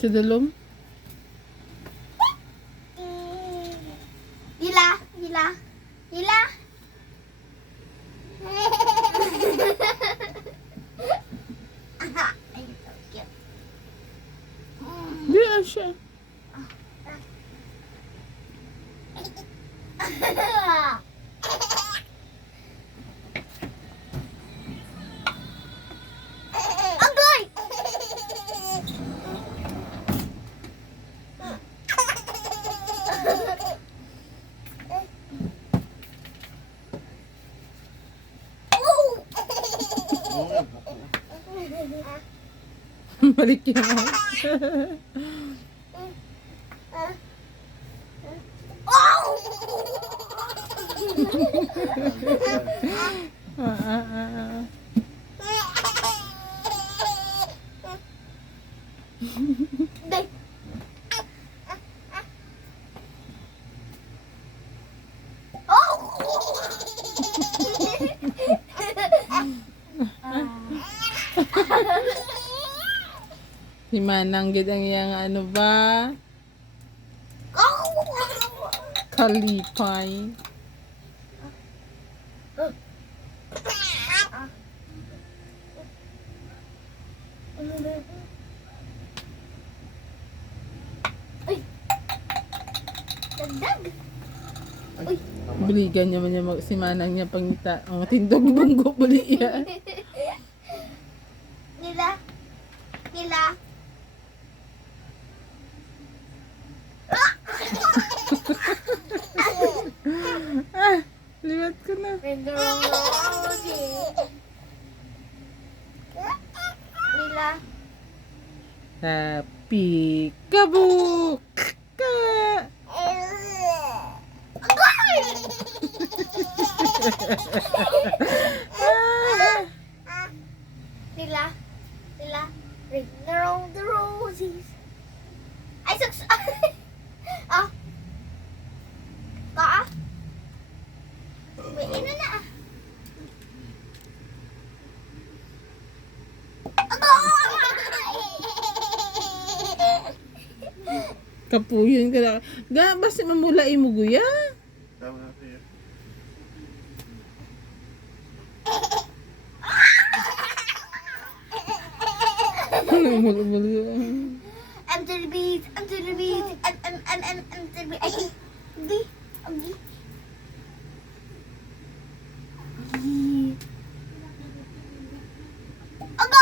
Kadalom? Hila, hila, hila. Ay, so cute. Di siya. Agoy! Balik yun. Day. Si Manang gid ang iyang ano ba? Kalipay. Ay. Dagdag. Uy. Buligan niya man niya si Manang niya pangita. Ang tindog bunggo buli iya. Nila. Nila. Liwat ko na. Nila. Happy kabuk! Ka! Nila. Nila. Ring around the roses. Ay, suks. Ah. Ka. May ina na. Kapuyon ka na. Ga, basta mamulai mo guya. Tama na siya. Mulu-mulu. I'm to the beat. I'm to the beat. I'm to the beat. Ay, di. Agi. Aga.